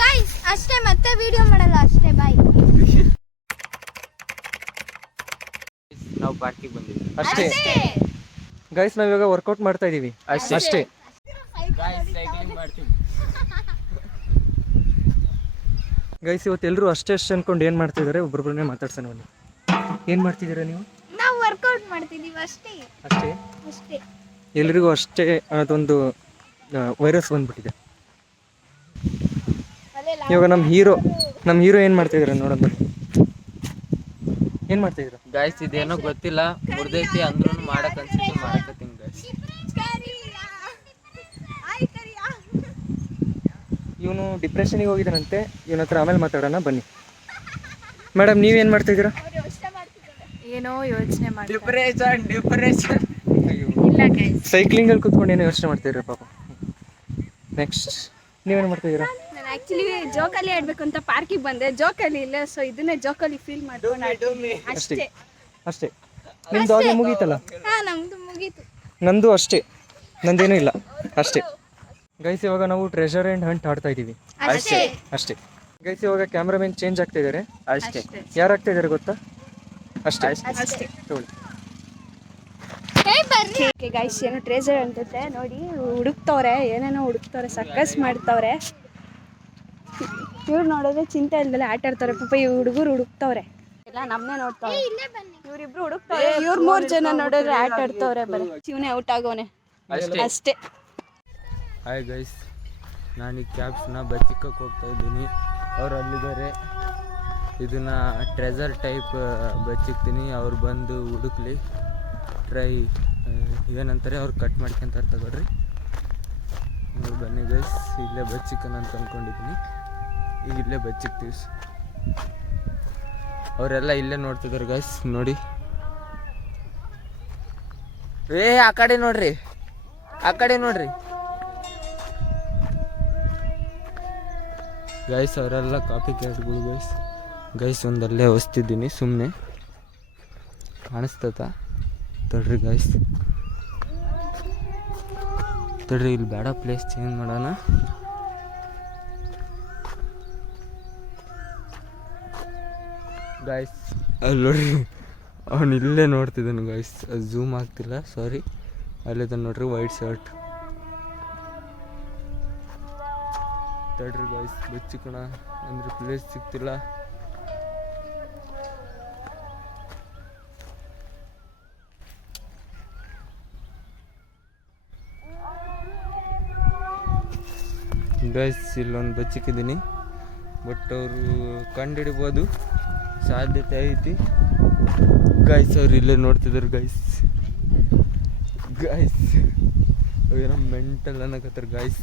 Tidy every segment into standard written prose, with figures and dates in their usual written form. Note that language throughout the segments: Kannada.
ಗೈಸ್ ಅಷ್ಟೇ, ಮತ್ತೆ ವಿಡಿಯೋ ಮಾಡಲ್ಲ ಅಷ್ಟೇ. ಬಾಯ್. ನಾವು ಪಾರ್ಕಿಗೆ ಬಂದಿದ್ವಿ ಅಷ್ಟೇ ಗೈಸ್. ನಾವು ಇವಾಗ ವರ್ಕೌಟ್ ಮಾಡ್ತಾ ಇದೀವಿ ಅಷ್ಟೇ. ಗಾಯ್ಸ್ ಸೈಕ್ಲಿಂಗ್ ಮಾಡ್ತೀವಿ ಗೈಸ್ ಇವತ್ತು ಎಲ್ಲರೂ ಅಷ್ಟೇ ಅನ್ಕೊಂಡು ಏನು ಮಾಡ್ತಿದ್ದಾರೆ, ಒಬ್ಬೊಬ್ಬರನ್ನೇ ಮಾತಾಡ್ಸೋಣ ಬನ್ನಿ. ಏನು ಮಾಡ್ತಿದ್ದೀರಾ ನೀವು? ನಾವು ವರ್ಕೌಟ್ ಮಾಡ್ತಿದೀವಿ ಅಷ್ಟೇ. ಅಷ್ಟೇ ಅಷ್ಟೇ. ಎಲ್ರಿಗೂ ಅಷ್ಟೇ ಅನ್ನೋದೊಂದು ವೈರಸ್ ಬಂದ್ಬಿಟ್ಟಿದೆ. ಇವಾಗ ನಮ್ಮ ಹೀರೋ ಏನು ಮಾಡ್ತಿದ್ದೀರಾ ನೋಡೋಣ ಬನ್ನಿ. ಏನು ಮಾಡ್ತಿದ್ದೀರಾ ಗಾಯ್ಸ್? ಇದೇನೋ ಗೊತ್ತಿಲ್ಲ, ಮುರ್ದೈತಿ ಅಂದ್ರೂ ಮಾಡಕ್ ಅನ್ಸುತ್ತೆ, ಮಾಡಕತ್ತೀನಿ ಗಾಯ್ಸ್. ಇವನು ಡಿಪ್ರೆಷನಿಗೆ ಹೋಗಿದ್ದಾನಂತೆ, ಇವನ ಹತ್ರ ಆಮೇಲೆ ಮಾತಾಡೋಣ ಬನ್ನಿ. ಮೇಡಮ್ ನೀವೇನು ಮಾಡ್ತಿದ್ದೀರಾ? ಏನೋ ಯೋಚನೆ ಮಾಡಿ. ಡಿಪ್ರೆಷನ್ ಇಲ್ಲ ಗೈಸ್, ಸೈಕ್ಲಿಂಗಲ್ಲಿ ಕೂತ್ಕೊಂಡು ಏನೋ ಯೋಚನೆ ಮಾಡ್ತಿದ್ದೀರಾ ಪಾಪ. ನೆಕ್ಸ್ಟ್ ನೀವೇನು ಮಾಡ್ತಿದ್ದೀರಾ? ನಾನು ಆ್ಯಕ್ಚುಲಿ ಜೋಕಾಲಿ ಆಡಬೇಕು ಅಂತ ಪಾರ್ಕಿಗೆ ಬಂದೆ. ಜೋಕಾಲಿ ಇಲ್ಲ, ಸೊ ಇದನ್ನೇ ಜೋಕಾಲಿ ಫೀಲ್ ಮಾಡ್ಕೊಂಡು ಅಷ್ಟೇ. ಅಷ್ಟೇ. ನಿಮ್ದು ಆಗಿ ಮುಗೀತಲ್ಲ? ಹಾ, ನಮ್ದು ಮುಗೀತು. ನಂದು ಅಷ್ಟೇ, ನಂದೇನೂ ಇಲ್ಲ ಅಷ್ಟೇ. ಗೈಸ್ ಇವಾಗ ನಾವು ಟ್ರೆಷರ್ ಆ್ಯಂಡ್ ಹಂಟ್ ಆಡ್ತಾ ಇದ್ದೀವಿ ಅಷ್ಟೇ. ಗೈಸ್ ಇವಾಗ ಕ್ಯಾಮ್ರಾಮನ್ ಚೇಂಜ್ ಆಗ್ತಾ ಇದ್ದಾರೆ ಅಷ್ಟೇ. ಯಾರು ಆಗ್ತಾ ಇದ್ದಾರೆ ಗೊತ್ತಾ? ಅಷ್ಟೇ ತಗೊಳ್ಳಿ. ಗೈಸ್ ಏನೋ ಟ್ರೇಸರ್ ಅಂತತೆ ನೋಡಿ, ಹುಡುಕ್ತವ್ರೆ, ಏನೇನೋ ಹುಡುಕ್ತವ್ರೆ, ಸರ್ಕಸ್ ಮಾಡ್ತವ್ರೆ. ಇವ್ರು ನೋಡಿದ್ರೆ ಚಿಂತೆ ಇಲ್ದಲೆ ಆಟ ಆಡ್ತಾರೆ ಪಾಪ. ಈ ಹುಡುಗರು ಹುಡುಕ್ತವ್ರೆ, ಎಲ್ಲ ನಮ್ಮನ್ನೇ ನೋಡ್ತವ್ರೆ. ಇವ್ರಿಬ್ರು ಹುಡುಕ್ತವ್ರೆ, ಇವ್ರು 3 ಜನ ನೋಡಿದ್ರೆ ಆಟ ಆಡ್ತವ್ರೆ. ಬರೀ ಶಿವನೇ ಔಟ್ ಆಗೋನೆ ಅಷ್ಟೇ. ಹಾಯ್ ಗೈಸ್, ನಾನು ಈ ಕ್ಯಾಬ್ಸ್ನ ಬಚ್ಚಿಕ್ಕಕ್ಕೆ ಹೋಗ್ತಾ ಇದ್ದೀನಿ. ಅವ್ರು ಅಲ್ಲಿದ್ದಾರೆ. ಇದನ್ನ ಟ್ರೆಜರ್ ಟೈಪ್ ಬಚ್ಚಿಕ್ತೀನಿ, ಅವ್ರು ಬಂದು ಹುಡುಕ್ಲಿ. ಟ್ರೈ ಏನಂತಾರೆ ಅವ್ರು ಕಟ್ ಮಾಡ್ಕೊಂತಾರೆ, ತಗೊಳ್ರಿ. ನೋಡಿ ಬನ್ನಿ ಗೈಸ್, ಇಲ್ಲೇ ಬಚ್ಚಿಕ್ಕನ ಅಂತ ಅಂದ್ಕೊಂಡಿದ್ದೀನಿ. ಈಗ ಇಲ್ಲೇ ಬಚ್ಚಿಕ್ತೀವಿ. ಅವರೆಲ್ಲ ಇಲ್ಲೇ ನೋಡ್ತಿದ್ದಾರೆ ಗೈಸ್, ನೋಡಿ. ಆ ಕಡೆ ನೋಡ್ರಿ, ಆ ಕಡೆ ನೋಡ್ರಿ ಗೈಸ್. ಅವರೆಲ್ಲ ಕಾಪಿ ಕ್ಯಾಟ್ಗಳು ಗೈಸ್. ಒಂದಲ್ಲೇ ಹೊಸ್ತಿದ್ದೀನಿ ಸುಮ್ಮನೆ, ಕಾಣಿಸ್ತತ ತಡ್ರಿ ಗೈಸ್, ತಡ್ರಿ. ಇಲ್ಲಿ ಬೇಡ, ಪ್ಲೇಸ್ ಚೇಂಜ್ ಮಾಡೋಣ. ಗೈಸ್ ಅಲ್ಲಿ ನೋಡ್ರಿ, ಅವನು ಇಲ್ಲೇ ನೋಡ್ತಿದ್ದಾನೆ ಗೈಸ್. ಅದು ಝೂಮ್ ಆಗ್ತಿಲ್ಲ, ಸಾರಿ. ಅಲ್ಲಿದ್ದಾನೆ ನೋಡ್ರಿ, ವೈಟ್ ಶರ್ಟ್. ತಡ್ರಿ ಗೈಸ್, ಬಚ್ಚಿಕೋಣ ಅಂದ್ರೆ ಪ್ಲೇಸ್ ಸಿಗ್ತಿಲ್ಲ. ಗೈಸ್ ಇಲ್ಲೊಂದು ಬಚ್ಚಿಕ್ಕಿದ್ದೀನಿ, ಬಟ್ ಅವರು ಕಂಡುಹಿಡಿಬೋದು ಸಾಧ್ಯತೆ ಐತಿ ಗೈಸ್. ಅವ್ರು ಇಲ್ಲೇ ನೋಡ್ತಿದ್ದಾರೆ ಗೈಸ್. ಏನೋ ಮೆಂಟಲ್ ಅನ್ನಕತ್ತಾರ ಗೈಸ್.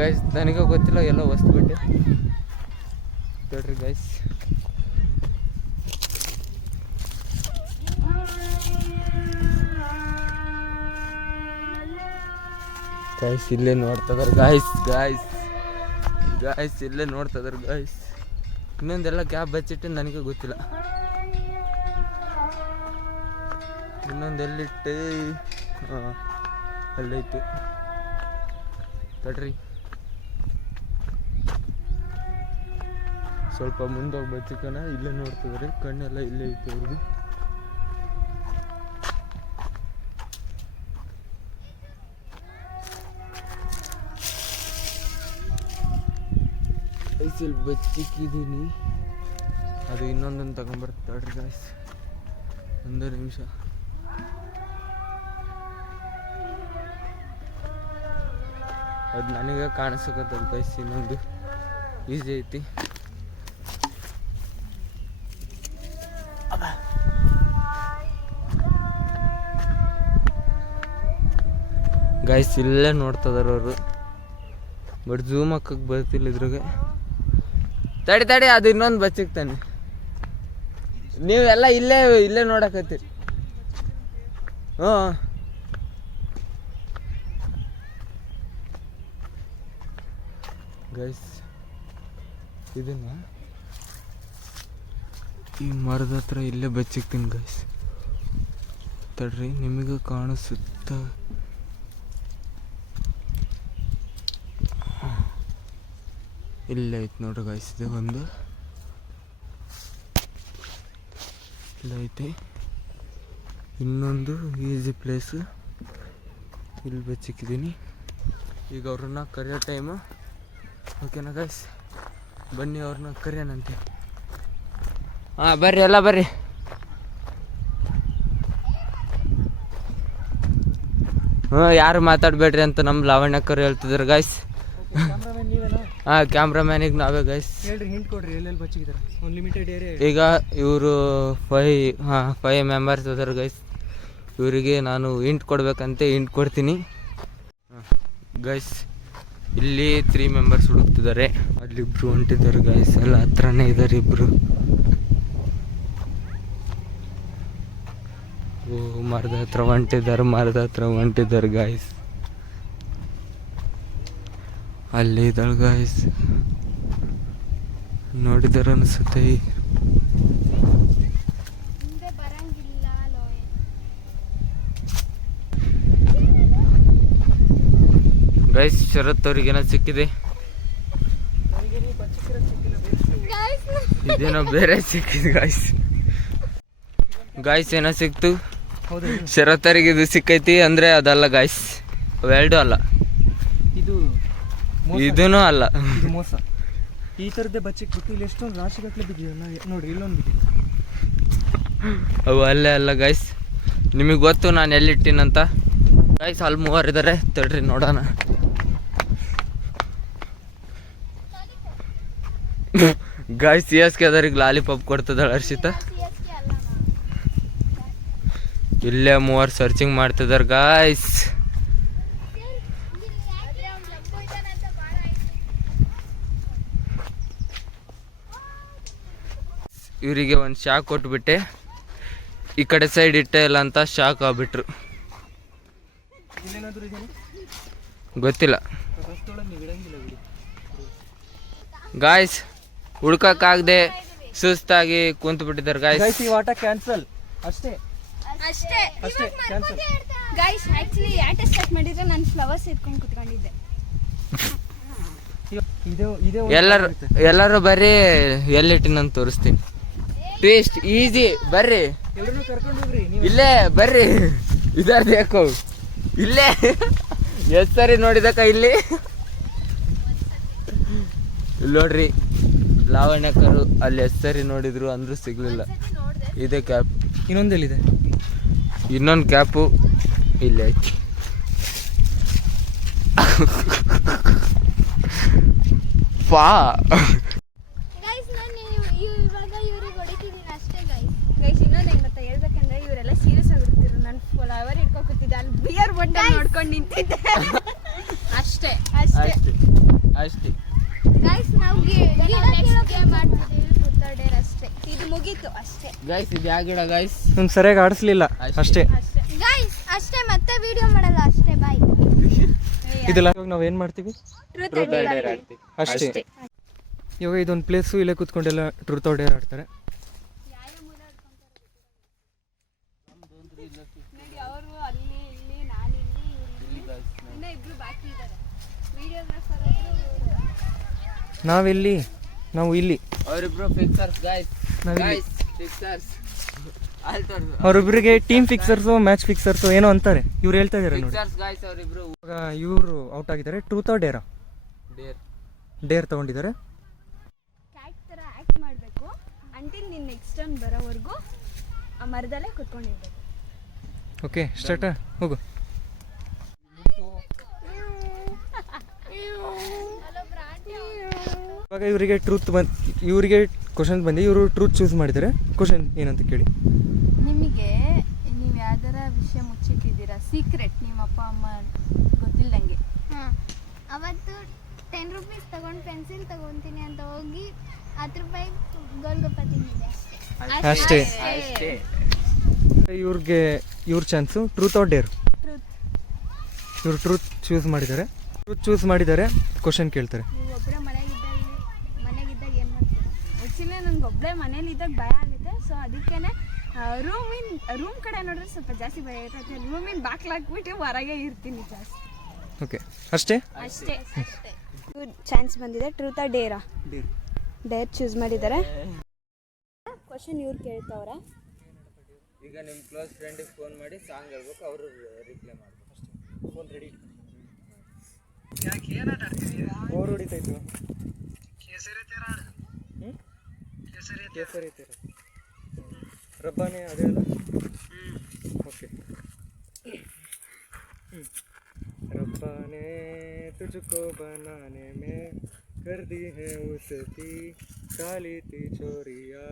ಗೈಸ್ ನನಗೆ ಗೊತ್ತಿಲ್ಲ, ಎಲ್ಲ ಹೊಸ್ಬಿಟ್ಟೆ. ತಡ್ರಿ ಗೈಸ್. ಗಾಯ್ಸ್ ಇಲ್ಲೇ ನೋಡ್ತದಾರ ಗಾಯ್ಸ್ ಇಲ್ಲೇ ನೋಡ್ತದಾರ ಗಾಯ್ಸ್. ಇನ್ನೊಂದೆಲ್ಲ ಕ್ಯಾಬ್ ಬಚ್ಚಿಟ್ಟು ನನಗೆ ಗೊತ್ತಿಲ್ಲ. ಇನ್ನೊಂದು ಎಲ್ಲಿಟ್ಟು? ಹಾಂ ಅಲ್ಲೈತು, ತಡ್ರಿ. ಸ್ವಲ್ಪ ಮುಂದೋಗಿ ಬಚ್ಚಿಕನ, ಇಲ್ಲೇ ನೋಡ್ತಿದ್ದಾರೆ. ಕಣ್ಣೆಲ್ಲ ಇಲ್ಲೇ ಐತೆ ಅವ್ರದ್ದು. ಇಲ್ಲಿ ಬಚ್ಚಿಕ್ಕಿದ್ದೀನಿ, ಅದು ಇನ್ನೊಂದನ್ನು ತಗೊಂಡ್ಬರ್ತಾಡ್ರಿ ಗಾಯ್ಸ್. ಒಂದು ನಿಮಿಷ. ಅದು ನನಗೆ ಕಾಣಿಸಕತ್ತದ ಗೈಸ್. ಇನ್ನೊಂದು ಈಸಿ ಐತಿ. ಗೈಸ್ ಇಲ್ಲೇ ನೋಡ್ತದಾರ ಅವರು, ಬಟ್ ಝೂಮ್ ಹಾಕಕ್ಕೆ ಬರ್ತಿಲ್ಲ ಇದ್ರಾಗೆ. ತಡಿ, ಅದು ಇನ್ನೊಂದು ಬಚ್ಚಿಕ್ತಾನೆ. ನೀವೆಲ್ಲ ಇಲ್ಲೇ ನೋಡಕತ್ತೀರಿ. ಗೈಸ್ ಇದನ್ನ ಈ ಮರದ ಹತ್ರ ಇಲ್ಲೇ ಬಚ್ಚಿಕ್ತೀನಿ ಗೈಸ್. ತಡ್ರಿ ನಿಮಗೆ ಕಾಣಿಸುತ್ತ ಇಲ್ಲೇ ಐತೆ ನೋಡ್ರಿ ಗಾಯ್ಸ್. ಇದು ಒಂದು ಇಲ್ಲೈತೆ, ಇನ್ನೊಂದು ಈಸಿ ಪ್ಲೇಸು ಇಲ್ಲಿ ಬಚ್ಚಿಕ್ಕಿದ್ದೀನಿ. ಈಗ ಅವ್ರನ್ನ ಕರೆಯೋ ಟೈಮು. ಓಕೆನಾ ಗಾಯ್ಸ್, ಬನ್ನಿ ಅವ್ರನ್ನ ಕರೆಯೋಣಂತೆ. ಹಾಂ ಬರ್ರಿ, ಎಲ್ಲ ಬರ್ರಿ. ಯಾರು ಮಾತಾಡಬೇಡ್ರಿ ಅಂತ ನಮ್ಮ ಲಾವಣ್ಯಕ್ಕರು ಹೇಳ್ತಿದ್ರು ಗಾಯ್ಸ್. ಹಾಂ, ಕ್ಯಾಮ್ರಾಮ್ಯಾನಿಗೆ ನಾವೇ ಗಾಯ್ಸ್. ಹೇಳ್ರಿ, ಹಿಂಟ್ ಕೊಡ್ರಿ, ಎಲ್ಲೆಲ್ಲಿ ಬಚ್ಚಿದ್ದಾರೆ. ಒಂದು ಲಿಮಿಟೆಡ್ ಏರಿಯಾ. ಈಗ ಇವರು 5 ಮೆಂಬರ್ಸ್ ಅದಾರ ಗೈಸ್. ಇವರಿಗೆ ನಾನು ಇಂಟ್ ಕೊಡ್ಬೇಕಂತೆ ಇಂಟ್ ಕೊಡ್ತೀನಿ ಗೈಸ್. ಇಲ್ಲಿ 3 ಮೆಂಬರ್ಸ್ ಹುಡುಕ್ತಿದ್ದಾರೆ. ಅಲ್ಲಿಬ್ರು ಹೊಂಟಿದ್ದಾರೆ ಗೈಸ್, ಎಲ್ಲ ಹತ್ರನೇ ಇದ್ದಾರೆ ಇಬ್ರು. ಓ, ಮರದ ಹತ್ರ ಹೊಂಟಿದ್ದಾರೆ ಗಾಯ್ಸ್. ಅಲ್ಲಿ ಇದ್ದಾಳೆ ಗಾಯ್ಸ್, ನೋಡಿದಾರೆ ಅನಿಸುತ್ತೆ. ಗೈಸ್, ಶರತ್ ಅವ್ರಿಗೆ ಏನೋ ಸಿಕ್ಕಿದೆ, ಇದೇನೋ ಬೇರೆ ಸಿಕ್ಕಿದೆ ಗಾಯ್ಸ್. ಗಾಯ್ಸ್ ಏನೋ ಸಿಕ್ತು, ಶರತ್ ಅವ್ರಿಗೆ ಇದು ಸಿಕ್ಕೈತಿ. ಅಂದರೆ ಅದಲ್ಲ ಗಾಯ್ಸ್, ಅವೆರಡು ಅಲ್ಲ, ಇದೂ ಅಲ್ಲ, ಇದು ಮೋಸ. ಈ ಥರದ್ದೇ ಬಚ್ಚಿಕ್ಬಿಟ್ಟು ಇಲ್ಲಿ ಎಷ್ಟೊಂದು ರಾಶಿಗಟ್ಟಲೆ ಬಿದ್ದಿದೆ ನೋಡ್ರಿ. ಇಲ್ಲೊಂದು ಬಿದ್ದಿದೆ, ಅವು ಅಲ್ಲೇ ಅಲ್ಲ ಗಾಯ್ಸ್. ನಿಮಗೆ ಗೊತ್ತು ನಾನು ಎಲ್ಲಿಟ್ಟಿನಂತ ಗಾಯ್ಸ್. ಅಲ್ಲಿ 3 ಇದ್ದಾರೆ, ತಡ್ರಿ ನೋಡೋಣ. ಗಾಯ್ಸ್, CSK ಅದರಿಗೆ ಲಾಲಿಪಾಪ್ ಕೊಡ್ತದಾಳ ಹರ್ಷಿತಾ. ಇಲ್ಲೇ 3 ಸರ್ಚಿಂಗ್ ಮಾಡ್ತಿದ್ದಾರೆ ಗಾಯ್ಸ್. ಇವರಿಗೆ ಒಂದು ಶಾಕ್ ಕೊಟ್ಬಿಟ್ಟೆ, ಈ ಕಡೆ ಸೈಡ್ ಇಟ್ಟೆ ಇಲ್ಲ ಅಂತ ಶಾಕ್ ಆಗ್ಬಿಟ್ರು. ಗೊತ್ತಿಲ್ಲ ಗಾಯ್ಸ್, ಹುಡ್ಕಕ್ಕಾಗದೆ ಸುಸ್ತಾಗಿ ಕುಂತು ಬಿಟ್ಟಿದ್ದಾರೆ ಗಾಯ್ಸ್. ಈ ಆಟ ಕ್ಯಾನ್ಸಲ್ ಅಷ್ಟೇ. Cancel guys. ಆಕ್ಚುಲಿ ಆಟ ಸ್ಟಾರ್ಟ್ ಮಾಡಿದ್ರೆ ನಾನು ಫ್ಲವರ್ಸ್ ಎತ್ಕೊಂಡು ಕುತ್ಕೊಂಡಿದ್ದೆ. ಎಲ್ಲರೂ ಬರ್ರಿ, ಎಲ್ಲಿಟ್ಟಿನಂತ ತೋರಿಸ್ತೀನಿ. ಟ್ವಿಸ್ಟ್ ಈಸಿ, ಬರ್ರಿ ಎಲ್ಲರೂ ಕರ್ಕೊಂಡು ಹೋಗ್ರಿ. ಇಲ್ಲೇ ಬರ್ರಿ. ಇದಾರ್ದು ಯಾಕೋ ಇಲ್ಲೇ ಎಷ್ಟು ಸರಿ ನೋಡಿದಕ್ಕ ಇಲ್ಲಿ ನೋಡ್ರಿ. ಲಾವಣ್ಯಕರು ಅಲ್ಲಿ ಎಷ್ಟು ಸರಿ ನೋಡಿದ್ರು ಅಂದ್ರೂ ಸಿಗ್ಲಿಲ್ಲ. ಇದೆ ಕ್ಯಾಪ್. ಇನ್ನೊಂದೆಲ್ಲಿದೆ? ಇನ್ನೊಂದು ಕ್ಯಾಪು ಇಲ್ಲೇ ಐತಿ. ಪಾ ಗೈಸ್, ಇನ್ನೊಂದು ಹೆಂಗ್ ಗೊತ್ತಾ ಹೇಳ್ಬೇಕಂದ್ರೆ, ಇವರೆಲ್ಲ ಸೀರಿಯಸ್ ಆಗಿರ್ತಿರು. ನಾನು ಫ್ಲವರ್ ಹಿಡ್ಕೊತಿದ್ದೆ, ಅಲ್ಲಿ ಬಿಯರ್ ಬಾಟಲ್ ನೋಡ್ಕೊಂಡು ನಿಂತಿದ್ದೆ. ಅಷ್ಟೇ. ಗೈಸ್, ನಾವು ಅಷ್ಟೇ. ಇದು ಮುಗೀತು ಅಷ್ಟೇ ಗೈಸ್. ಇದು ಯಾಗಿಡ ಗೈಸ್, ಸರಿಯಾಗಿ ಆಡಿಸ್ಲಿಲ್ಲ ಅಷ್ಟೇ. ಗೈಸ್ ಅಷ್ಟೇ, ಮತ್ತೆ ವಿಡಿಯೋ ಮಾಡಲ್ಲ ಅಷ್ಟೇ. ಬಾಯ್. ಇದೆಲ್ಲ ನಾವು ಏನು ಮಾಡ್ತೀವಿ ಅಷ್ಟೇ. ಇವಾಗ ಇದೊಂದು ಪ್ಲೇಸು, ಇಲ್ಲೇ ಕೂತ್ಕೊಂಡೆಲ್ಲ ಟ್ರೂತ್ ಆರ್ ಡೇರ್ ಆಡ್ತಾರೆ. ಅವರು ಅಲ್ಲಿ ಇಲ್ಲಿ, ನಾನು ಇಲ್ಲಿ, ಇನ್ನ ಇಬ್ರು ಬಾಕಿ ಇದ್ದಾರೆ. ವಿಡಿಯೋಗ್ರಾಫರ್ ನಾವಿಲ್ಲಿ, ನಾವು ಇಲ್ಲಿ. ಅವರಿಬ್ರು ಫಿಕ್ಸರ್ಸ್ ಗೈಸ್. ಅವರಿಬ್ಬರಿಗೆ ಟೀಮ್ ಫಿಕ್ಸರ್ಸು, ಮ್ಯಾಚ್ ಫಿಕ್ಸರ್ಸು ಏನೋ ಅಂತಾರೆ. ಇವ್ರು ಹೇಳ್ತಾ ಇದಾರೆ ನೋಡಿ. ಇವರು ಔಟ್ ಆಗಿದ್ದಾರೆ. Truth or Dera? ಡೇರ್ ತಗೊಂಡಿದ್ದಾರೆ. ಕ್ಯಾಟ್ ಥರ ಆ್ಯಕ್ಟ್ ಮಾಡಬೇಕು ಅಂಟಿಲ್ ನೀನು ನೆಕ್ಸ್ಟ್ ಟರ್ನ್ ಬರೋವರೆಗೂ ಆ ಮರದಲ್ಲೇ ಕುತ್ಕೊಂಡಿರ್ಬೇಕು. Okay, start. ಹೋಗು. ಇವಾಗ ಇವರಿಗೆ ಕ್ವಶನ್ ಬಂದು ಇವರು ಟ್ರೂತ್ ಚೂಸ್ ಮಾಡಿದ್ದಾರೆ. ಕ್ವಶನ್ ಏನಂತ ಕೇಳಿ. ನಿಮಗೆ ನೀವು ಯಾವ್ದಾರ ವಿಷಯ ಮುಚ್ಚಿಟ್ಟಿದ್ದೀರಾ, ಸೀಕ್ರೆಟ್, ನಿಮ್ಮ ಅಪ್ಪ ಅಮ್ಮ ಗೊತ್ತಿಲ್ದಂಗೆ? ಅವತ್ತು 10 ರೂಪೀಸ್ ತಗೊಂಡು ಪೆನ್ಸಿಲ್ ತಗೊಂತೀನಿ ಅಂತ ಹೋಗಿ 10 ರೂಪಾಯಿ ಗೋಲ್ಗಪ್ಪ ತಿಂದಿದ್ದೆ ಅಷ್ಟೇ. ಇವ್ರ ಚಾನ್ಸು ಟ್ರೂತ್ ಆರ್ ಡೇರ್. ಇವ್ರು ಟ್ರೂತ್ ಚೂಸ್ ಮಾಡಿದ್ದಾರೆ. ಕ್ವಶನ್ ಕೇಳ್ತಾರೆ. ನೀವು ಒಬ್ಬರೇ ಮನೆಗಿದ್ದಾಗ ಏನು ಮಾಡ್ತೀರಾ? ಆ್ಯಕ್ಚುಲಿ ನನಗೆ ಒಬ್ಬಳೇ ಮನೇಲಿದ್ದಾಗ ಭಯ ಆಗುತ್ತೆ. ಸೊ ಅದಕ್ಕೇ ರೂಮ್ ಕಡೆ ನೋಡಿದ್ರೆ ಸ್ವಲ್ಪ ಜಾಸ್ತಿ ಭಯ ಇರ್ತೈತೆ. ರೂಮಿನ ಬಾಕ್ಲಾಕ್ಬಿಟ್ಟು ಹೊರಗೆ ಇರ್ತೀನಿ ಜಾಸ್ತಿ. ಓಕೆ ಅಷ್ಟೇ. ಅಷ್ಟೇ. ಚಾನ್ಸ್ ಬಂದಿದೆ. Truth or Dera? Deere choose ಮಾಡಿದ್ದಾರೆ. ಕ್ವಶನ್ ಇವ್ರು ಕೇಳ್ತಾವ್ರೆ. ಈಗ ನಿಮ್ಮ ಕ್ಲೋಸ್ ಫ್ರೆಂಡಿಗೆ ಫೋನ್ ಮಾಡಿ ಸಾಂಗ್ ಹೇಳ್ಬೇಕು, ಅವರು ರಿಪ್ಲೈ ಮಾಡಬೇಕು ಅಷ್ಟೇ. Phone ready. ಬೋರ್ ಹೊಡಿತಾಯ್ತು. ಕೇಸರಿ ತೀರ ರಬ್ಬಾನೆ ಅದೇ ಅಲ್ಲ. ಓಕೆ. रब्बाने तुझको बनाने में कर दी है उसकी काली ती चोरिया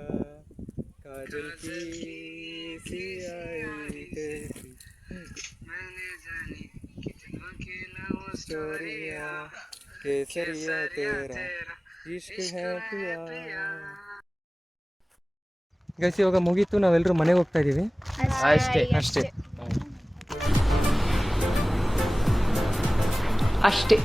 काजल की सियाही कैसी मैंने जानी कितनों की ना वो चोरिया केसरिया तेरा इश्क है पिया. ಗೈಸ್ ಇವಾಗ ಮುಗೀತು, ನಾವೆಲ್ಲರೂ ಮನೆಗೆ ಹೋಗ್ತಾ ಇದ್ದೀವಿ. ಅಷ್ಟೇ.